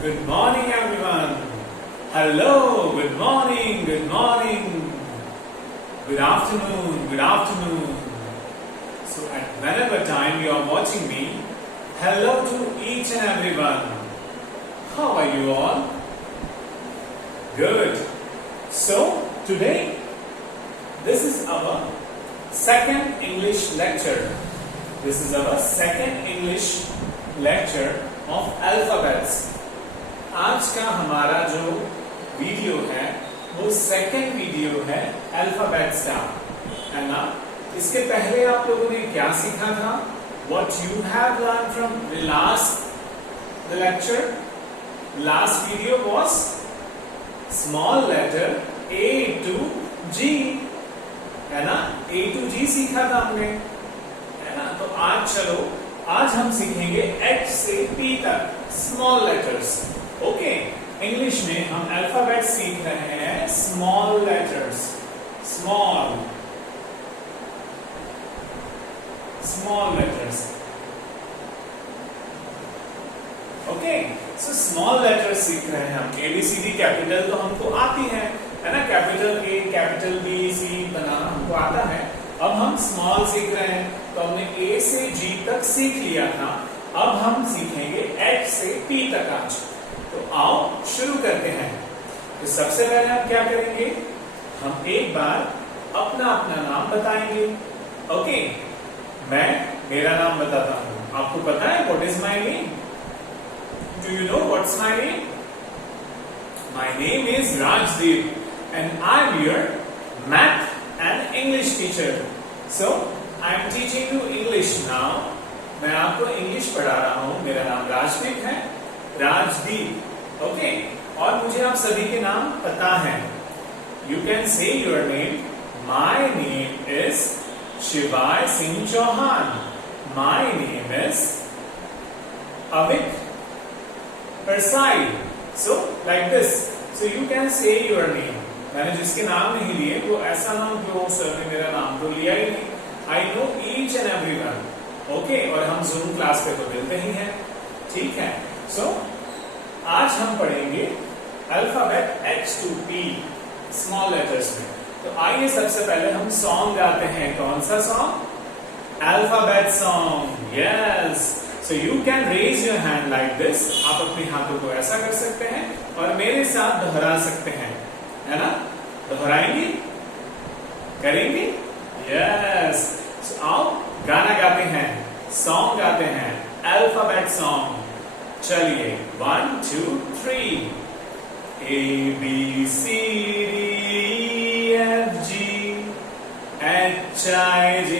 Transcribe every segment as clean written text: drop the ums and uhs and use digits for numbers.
Good morning, everyone. Hello. Good morning. Good morning. Good afternoon. Good afternoon. So, at whenever time you are watching me, hello to each and everyone. How are you all? Good. So, today, this is our second English lecture. This is our second English lecture of alphabets. आज का हमारा जो video है वो second video है alphabets का, है ना। इसके पहले आप लोगों ने क्या सीखा था? What you have learned from the last lecture? Last video was small letter A to G, है ना। A to G सीखा था हमने, है ना। तो आज हम सीखेंगे H से P तक स्मॉल लेटर्स। ओके, इंग्लिश में हम अल्फाबेट सीख रहे हैं small letters, small letters. Okay, so small letters सीख रहे हैं हम। ABCD कैपिटल तो हमको आती है ना। Capital A, capital B, C बनाना हमको आता है। अब हम स्मॉल सीख रहे हैं, तो हमने A से G तक सीख लिया था। अब हम सीखेंगे H से P तक आज। तो आओ शुरू करते हैं। तो सबसे पहले हम क्या करेंगे, हम एक बार अपना नाम बताएंगे। ओके, मैं मेरा नाम बताता हूं। आपको पता है what is my name? Do you know what's my name? My name is Rajdeep and I am your math and English teacher. So I am teaching you English now. मैं आपको इंग्लिश पढ़ा रहा हूं। मेरा नाम राजदीप है, राजदीप। ओके, और मुझे आप सभी के नाम पता है। You can say your name. My name is Shivay Singh Chauhan. My name is Avik Parsai. So like this. So you can say your name. मैंने जिसके नाम नहीं लिए वो ऐसा ना हो कि सर ने मेरा नाम तो लिया ही नहीं। I know each and everyone. Okay, और हम जूम क्लास पे तो मिलते ही हैं, ठीक है। सो आज हम पढ़ेंगे alphabet H to P small letters में। तो आइए सबसे पहले हम सॉन्ग गाते हैं। कौन सा song? Alphabet song. Yes, so you can raise your hand like this. आप अपने हाथों को ऐसा कर सकते हैं और मेरे साथ दोहरा सकते हैं, है ना। दोहराएंगे, करेंगे। यस, सो आओ गाना गाते हैं, सॉन्ग गाते हैं, अल्फाबेट सॉन्ग। चलिए, 1 2 3। A B C D E F G H I J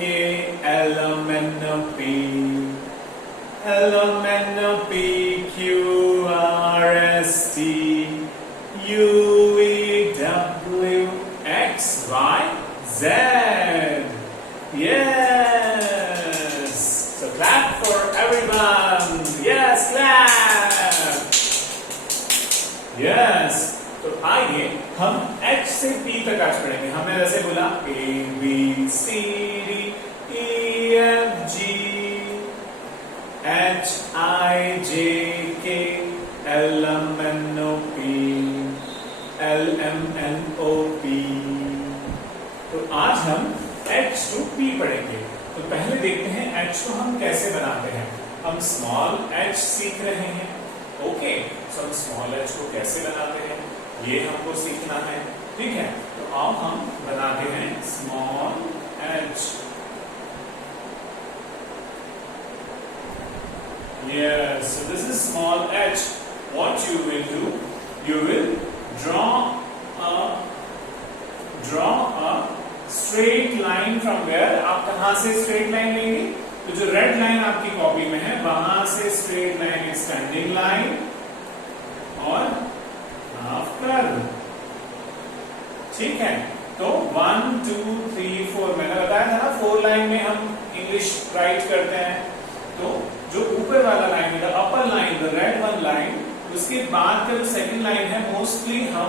K L M N O P L M N O P Q R S T U V W X Y Z. Yes, so clap for everyone. Yes, clap. Yes, तो आइए हम H से P तक आज पढ़ेंगे। हमने जैसे बोला A B C D E F G H I J K L M N O P L M N O P। तो आज हम H to P पढ़ेंगे। तो पहले देखते हैं H को हम कैसे बनाते हैं। हम स्मॉल H सीख रहे हैं। ओके, सो हम स्मॉल H को कैसे बनाते हैं ये हमको सीखना है, ठीक है। तो आओ हम बनाते हैं small H। Yes, so this is small H. What you will do, you will draw a straight line from where? आप कहां से straight line लेंगे? तो जो रेड लाइन आपकी कॉपी में है वहां से स्ट्रेट लाइन, स्टैंडिंग लाइन और हाफ कर्व, ठीक है। तो 1 2 3 4 मैंने बताया था ना, 4 लाइन में हम इंग्लिश राइट करते हैं। तो जो ऊपर वाला लाइन है, अपर line, the red one line, उसके बाद का जो सेकंड लाइन है, मोस्टली हम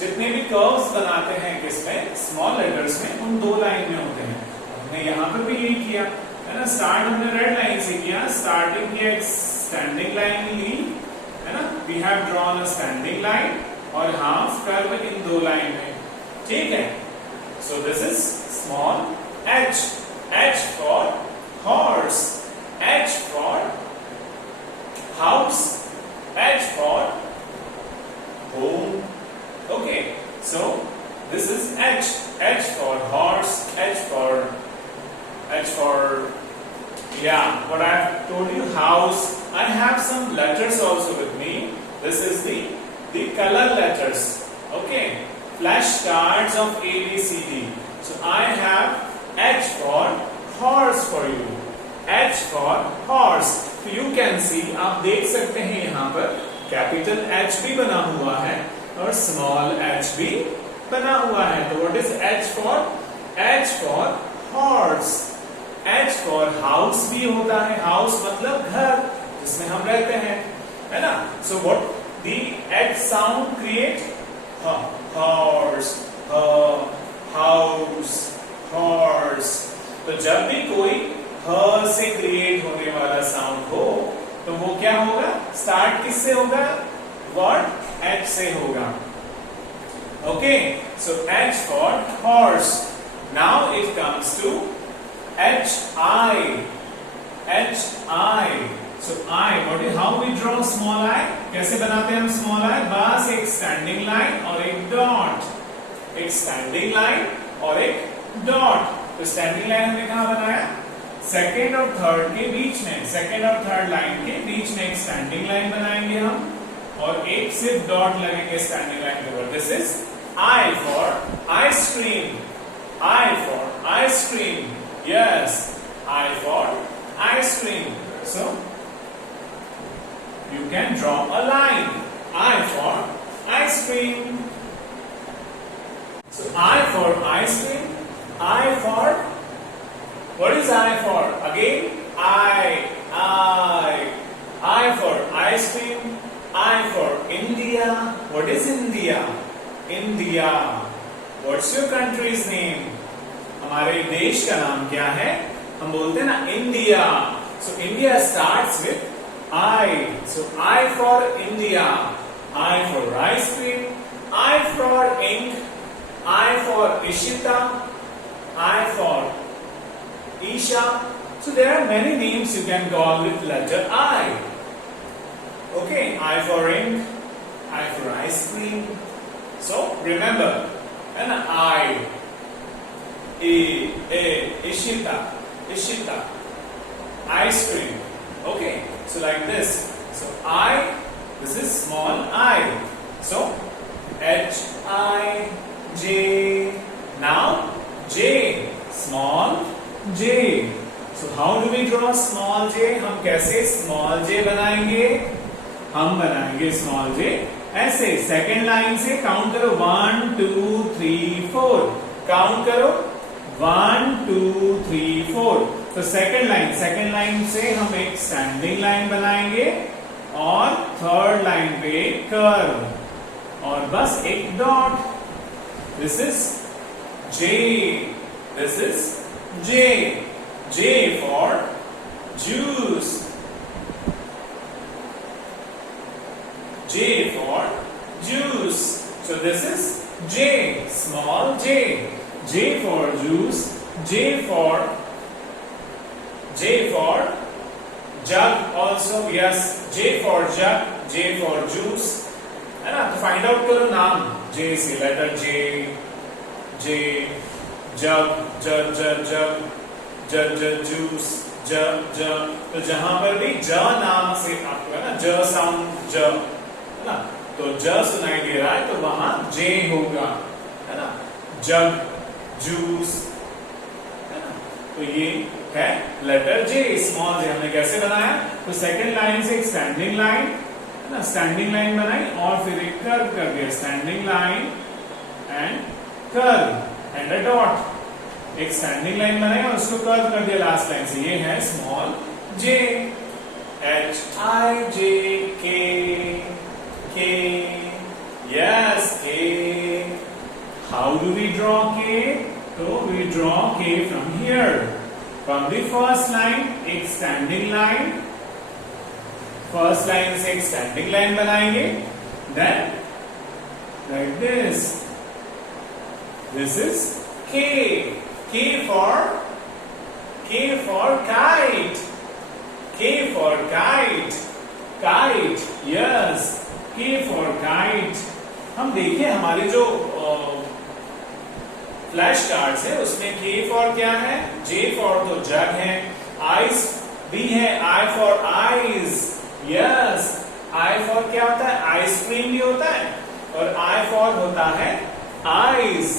जितने भी कर्व्स बनाते हैं किसमें? स्मॉल लेटर्स में, उन 2 लाइन में होते हैं। हमने यहाँ पर भी यही किया, है ना। स्टार्ट हमने रेड लाइन से किया, स्टार्टिंग किया, स्टैंडिंग लाइन ली, है ना, we have drawn a standing line और हाफ कर्व इन दो लाइन में, ठीक है। So this is small h, h for horse, h for house, h for home. Okay, so this is h, h for horse, h for yeah, what I have told you, house. I have some letters also with me. This is the color letters. Okay, flashcards of ABCD. So I have H for horse for you. H for horse. So you can see, आप देख सकते हैं यहाँ पर capital H भी बना हुआ है और स्मॉल h भी बना हुआ है। तो what is H for? H for horse. H for house भी होता है, house मतलब घर जिसमें हम रहते हैं, है ना। So what the H sound create? Horse, house, horse. तो जब भी कोई ह से क्रिएट होने वाला साउंड हो तो वो क्या होगा? स्टार्ट किससे होगा? वर्ड H से होगा। Okay, so H for horse. Now it comes to H-I. H-I. So I, what is, how we draw small I? कैसे बनाते हैं हम small I? बस एक स्टैंडिंग लाइन और एक डॉट, एक स्टैंडिंग लाइन और एक डॉट। तो स्टैंडिंग लाइन हमने कहाँ बनाया? सेकेंड और थर्ड के बीच में, सेकेंड और थर्ड लाइन के बीच में एक स्टैंडिंग लाइन बनाएंगे हम और एक सिर्फ डॉट लगेंगे स्टैंडिंग लाइन के ऊपर। This is I for ice cream. I for ice cream. Yes, I for ice cream. So you can draw a line. I for ice cream. So I for ice cream. I for, what is I for? Again, I for ice cream. I for India. What is India? India. What's your country's name? हमारे देश का नाम क्या है? हम बोलते हैं ना India. So India starts with I. So I for India. I for ice cream. I for ink. I for Ishita. I for Isha. So there are many names you can call with letter I. Okay, I for ink. I for ice cream. So remember, an I. Ishita, Ishita, ice cream. Okay, so like this. So I, this is small I. So H I J. Now J, small J. So how do we draw small j? हम कैसे small j बनाएंगे? हम बनाएंगे small j ऐसे, second line से count करो 1 2 3 4, count करो 1 2 3 4। तो सेकेंड लाइन से हम एक स्टैंडिंग लाइन बनाएंगे और थर्ड लाइन पे कर्व और बस एक dot. This is J, this is J, J for juice, J for juice. So this is J, small j. J for juice, J for jug also. Yes, J for jug, J for juice. है ना? तो find out करो नाम J से, letter J, jug, juice, jug। तो जहां पर भी ज नाम से आपको है ना, ज साउंड ज है ना, तो ज सुनाई दे रहा है तो वहां J होगा, है ना। जग, जूस, है ना। तो ये है लेटर J, स्मॉल j। हमने कैसे बनाया? तो सेकंड लाइन से एक स्टैंडिंग लाइन, है ना, स्टैंडिंग लाइन बनाई और फिर एक कर्व कर दिया, standing line and curve and a dot. एक स्टैंडिंग लाइन बनाई और उसको कर्व कर दिया लास्ट लाइन से। ये है small j। H-I-J-K, K, yes, K. How do we draw K? So we draw K from here. From the first line, एक standing line, फर्स्ट लाइन से एक स्टैंडिंग लाइन बनाएंगे, then like this is K. K for kite. K for kite. Kite. Yes. K for kite. हम देखिए हमारे जो flash cards है उसमें K for क्या है, J for तो जग है, eyes भी है, I for eyes. Yes. I for क्या होता है, आइसक्रीम भी होता है, और I for होता है eyes.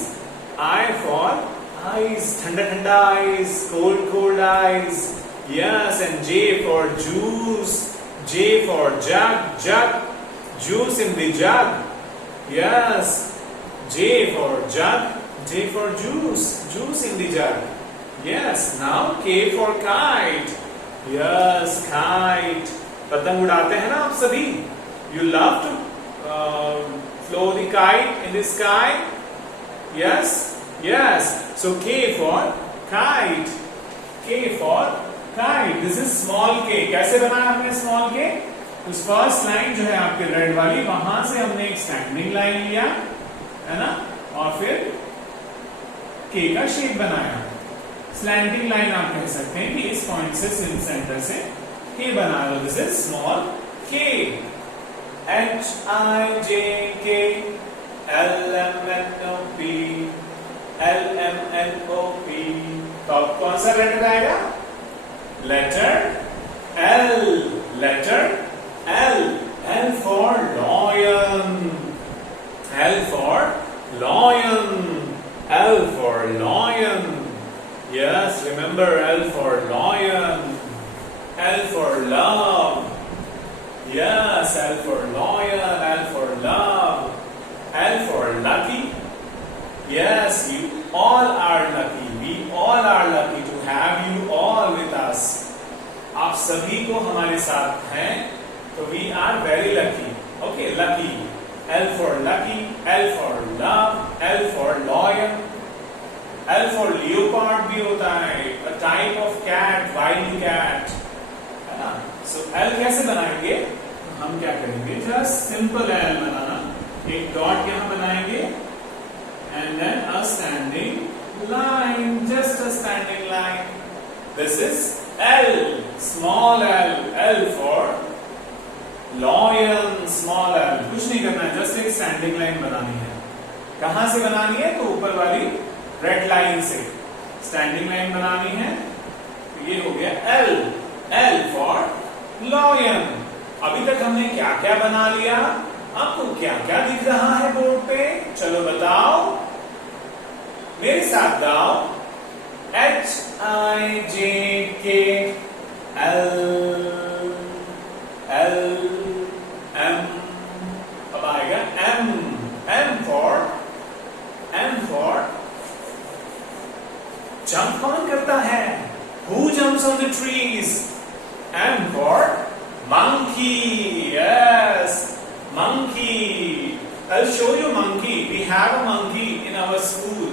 I for eyes, ठंडा ठंडा eyes, cold cold eyes. Yes, and J for juice. J for jug, jug, juice in the jug. Yes, J for jug, J for juice, juice in the jug. Yes, now K for kite. Yes, kite. पतंग उड़ाते हैं ना आप सभी? You love to flow the kite in the sky. Yes, yes. So K for kite. K for kite. This is small k. कैसे बनाया हमने small k? उस फर्स्ट लाइन जो है आपके रेड वाली, वहां से हमने एक स्टैंडिंग लाइन लिया, है ना, और फिर k का शेप बनाया. स्लैंटिंग लाइन आप कह सकते हैं कि इस पॉइंट से सेंटर से k बना लो. This is small k. H-I-J-K L-M-N-O-P L-M-N-O-P. तो अब कौन सा लेटर आएगा? Letter L. Letter L. L for lion. L for lion. L for lion. Yes, remember L for lion. L for love. Yes, L for lion. L for love. L for lucky. Yes, you all are lucky. We all are lucky to have you all with us. आप सभी को हमारे साथ हैं, तो we are very lucky. Okay, lucky. L for lucky. L for love. L for lion. L for leopard भी होता है, a type of cat, wild cat, है ना. So L कैसे बनाएंगे? हम क्या करेंगे? Just simple L बनाना. एक डॉट यहां बनाएंगे, and then a standing line, just a standing line. This is L, small L. L for lion, small L. कुछ नहीं करना है, just एक standing line बनानी है. कहां से बनानी है? तो ऊपर वाली रेड लाइन से स्टैंडिंग लाइन बनानी है. तो ये हो गया L. L for lion. अभी तक हमने क्या क्या बना लिया? आपको क्या क्या दिख रहा है बोर्ड पे? चलो बताओ, मेरे साथ गाओ. H-I-J-K L L M. अब आएगा M. M for jump कौन करता है? Who jumps on the trees? M for monkey. Yes, monkey. I'll show you monkey. We have a monkey in our school.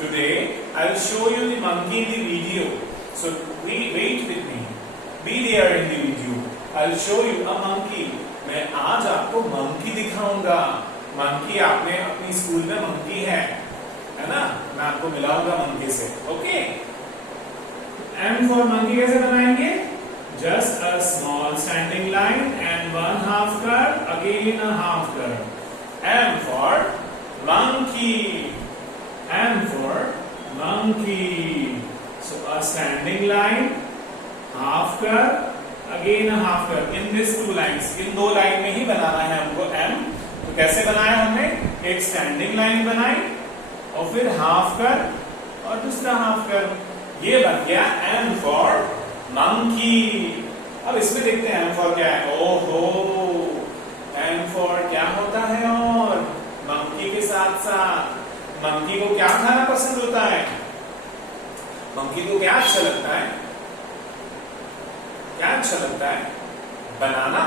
Today I'll show you the monkey in the video. So wait with me. Be there in the video. I'll show you a monkey. मैं आज आपको monkey दिखाऊंगा. monkey आपने अपनी school में monkey है ना? मैं आपको मिलाऊंगा monkey से. Okay? M for monkey कैसे बनाएंगे? Just a small standing line and one half curve, again a half curve. M for monkey. M for monkey. So a standing line, half curve, again a half curve. In these two lines, इन दो line में ही बनाना है हमको M. तो कैसे बनाया हमने? एक standing line बनाई और फिर half curve और दूसरा half curve. ये बन गया M for monkey. अब इसमें देखते हैं M for क्या है. ओहो, M for क्या होता है? और monkey के साथ साथ monkey को क्या खाना पसंद होता है? monkey को क्या अच्छा लगता है? क्या अच्छा लगता है? बनाना.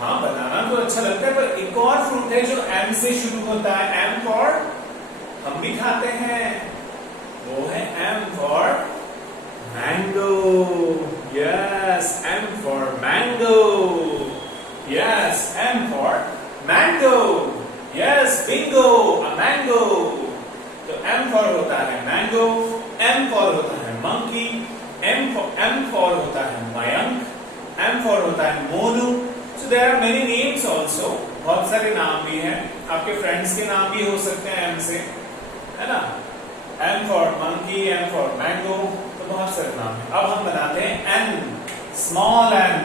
हाँ, बनाना तो अच्छा लगता है, पर एक और फ्रूट है जो M से शुरू होता है. M for हम भी खाते हैं, वो है M for mango. Yes, M for mango. Yes, M for mango. Yes, bingo, a mango. तो M for होता है mango, M for होता है monkey, M for होता है Mayank, M for होता है Monu. So there are many names also. बहुत सारे नाम भी हैं. आपके फ्रेंड्स के नाम भी हो सकते हैं M से, है ना? M for monkey, M for mango. तो बहुत सारे नाम हैं. अब हम बनाते हैं N, small n.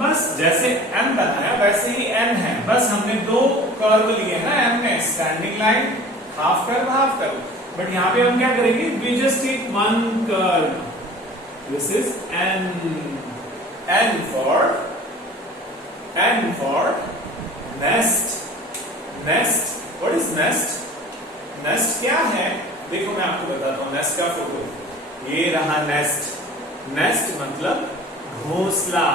बस जैसे M बनाया वैसे ही N है. बस हमने दो कर्व लिए हैं ना M में, standing line, half curve. But यहाँ पे हम क्या करेंगे? We just take one curve. This is N. N for nest. Nest. What is nest? Nest क्या है? देखो मैं आपको बताता हूँ नेस्ट का फोटो. ये रहा नेस्ट. नेस्ट मतलब घोंसला,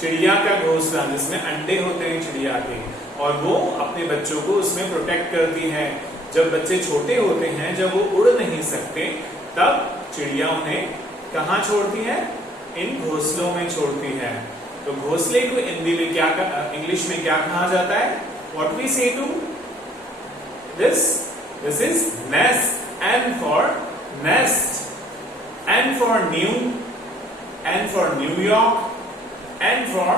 चिड़िया का घोंसला जिसमें अंडे होते हैं चिड़िया के, और वो अपने बच्चों को उसमें प्रोटेक्ट करती है. जब बच्चे छोटे होते हैं, जब वो उड़ नहीं सकते, तब चिड़िया उन्हें कहाँ छोड़ती है? इन घोंसलों में छोड़ती है. तो घोंसले को हिंदी में क्या, इंग्लिश में क्या कहा जाता है? What we say to this? This is nest. N for nest. N for new. N for New York. N for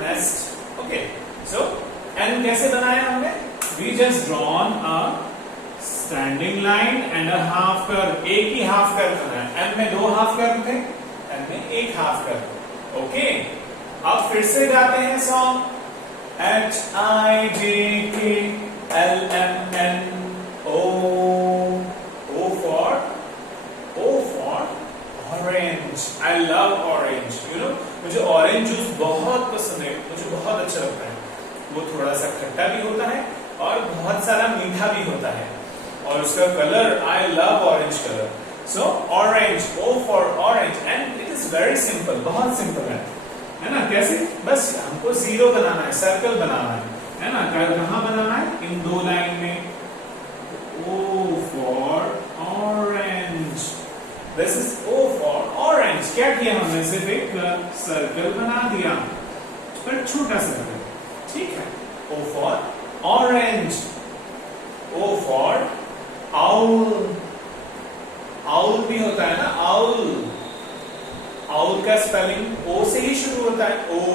nest. Okay. So N कैसे बनाया हमने? We just drawn a standing line and a half curve. एक ही half curve बनाया. N में दो half curve थे, N में एक half curve. Okay. अब फिर से गाते हैं song. HIJKLMNO. O for orange. I love orange. You know, मुझे ऑरेंज जूस बहुत पसंद है, मुझे बहुत अच्छा लगता है. वो थोड़ा सा खट्टा भी होता है और बहुत सारा मीठा भी होता है, और उसका colour, I love orange color. So orange, O for orange, and it is very simple. बहुत सिंपल है ना? कैसे? बस हमको जीरो बनाना है, सर्कल बनाना है ना? कहाँ बनाना है? इन दो लाइन में. O for orange. This is O for orange. क्या किया हमने? सिर्फ एक सर्कल बना दिया, पर छोटा सर्कल. ठीक है. O for orange. O for owl. Owl भी होता है ना? Owl. Owl का स्पेलिंग O से ही शुरू होता है. ओम.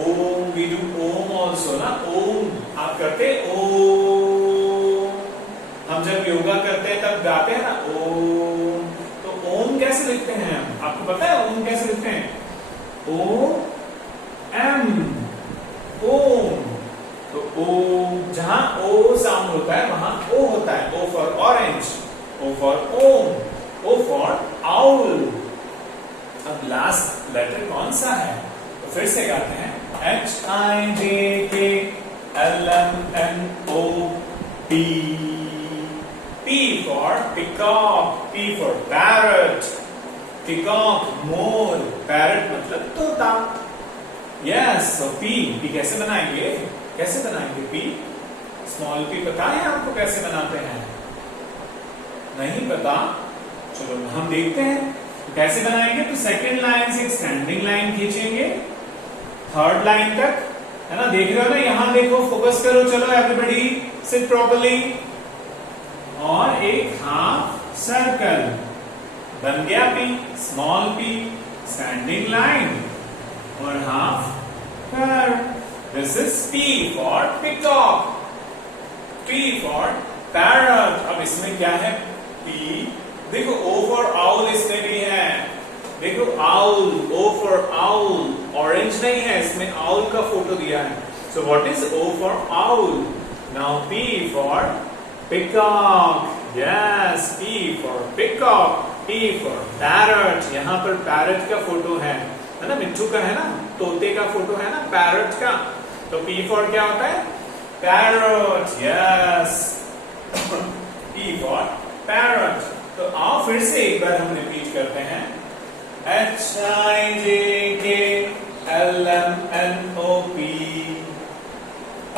ओम. We do ओम also ना? ओम आप करते ओम. हम जब योगा करते हैं तब गाते हैं ना ओम. तो ओम कैसे लिखते हैं हम? आपको पता है ओम कैसे लिखते हैं? O M. ओम. तो O, जहां O साउंड होता है वहां O होता है. O for orange. O for Om. O for owl. अब लास्ट लेटर कौन सा है? तो फिर से गाते हैं. HIJKLMNO. P. P for peacock. P for parrot. Peacock more, parrot मतलब तोता. Yes, so P कैसे बनाएंगे? कैसे बनाएंगे P? स्मॉल P पता है आपको कैसे बनाते हैं? नहीं पता? चलो हम देखते हैं कैसे बनाएंगे. तो सेकंड लाइन से स्टैंडिंग लाइन खींचेंगे थर्ड लाइन तक, है ना? देख रहे हो ना? यहां देखो, फोकस करो. चलो एवरीबॉडी सिट प्रॉपर्ली. और एक हाफ सर्कल बन गया. P, small P, standing line और half curve. This is P for peacock. P for parrot. अब इसमें क्या है? P. देखो O for owl इसमें भी है. देखो owl, O for owl. Orange नहीं है इसमें, owl का फोटो दिया है. So what is O for owl? Now P for peacock. Yes, P for peacock. P for parrot. यहाँ पर parrot का फोटो है ना? मिट्टू का है ना? तोते का फोटो है ना? parrot का. तो P for क्या होता है? parrot. Yes. P for parrot. तो आओ फिर से एक बार हम रिपीट करते हैं. HIJKLMNO.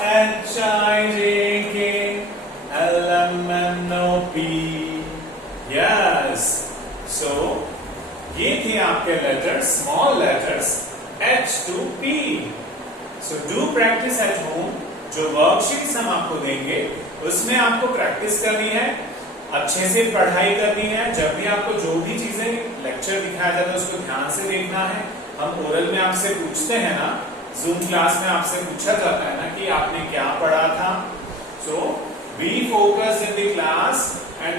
HIJKLMNO. Yes. So ये थी दिए आपके letters, small letters H to P. So do practice at home. जो वर्कशीट्स हम आपको देंगे उसमें आपको प्रैक्टिस करनी है, अच्छे से पढ़ाई करनी है। जब भी आपको जो भी चीजें लेक्चर दिखाया जाता है उसको ध्यान से देखना है। हम ओरल में आपसे पूछते हैं ना, जूम क्लास में आपसे पूछा जाता है ना कि आपने क्या पढ़ा था। So be focused in the class and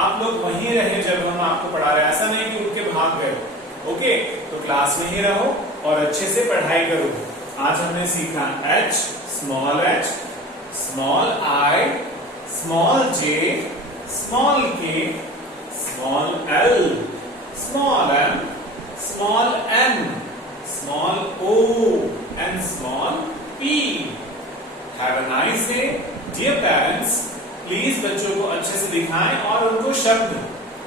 आप लोग वहीं रहे जब हम आपको पढ़ा रहे हैं, ऐसा नहीं कि उठ के भाग गए। ओके, तो क्लास में ही रहो और अच्छे से पढ़ाई करो। आज हमने सीखा H, small h, small I, small j, small k, small l, small m, small n, small o and small p. Have a nice day, dear parents. Please बच्चों को अच्छे से दिखाएं और उनको शब्द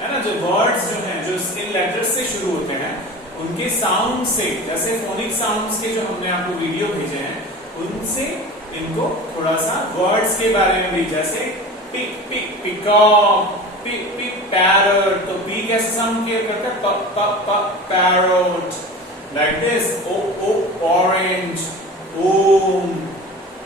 है ना, जो वर्ड्स जो हैं जो इन लेटर्स से शुरू होते हैं उनके साउंड से, जैसे फोनिक साउंड्स के जो हमने आपको वीडियो भेजे हैं उनसे इनको थोड़ा सा वर्ड्स के बारे में भी, जैसे पिक पिक पिकॉक, पिक पिक पैरट, तो पी कैसे साउंड किया करता है, प प प parrot, like this, O O orange, Om,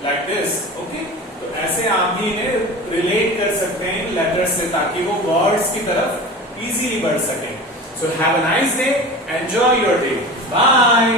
like this. Okay, तो ऐसे आप भी इन्हें रिलेट कर सकते हैं लेटर्स से ताकि वो वर्ड्स की तरफ इजीली बढ़ सके। So have a nice day, enjoy your day, bye.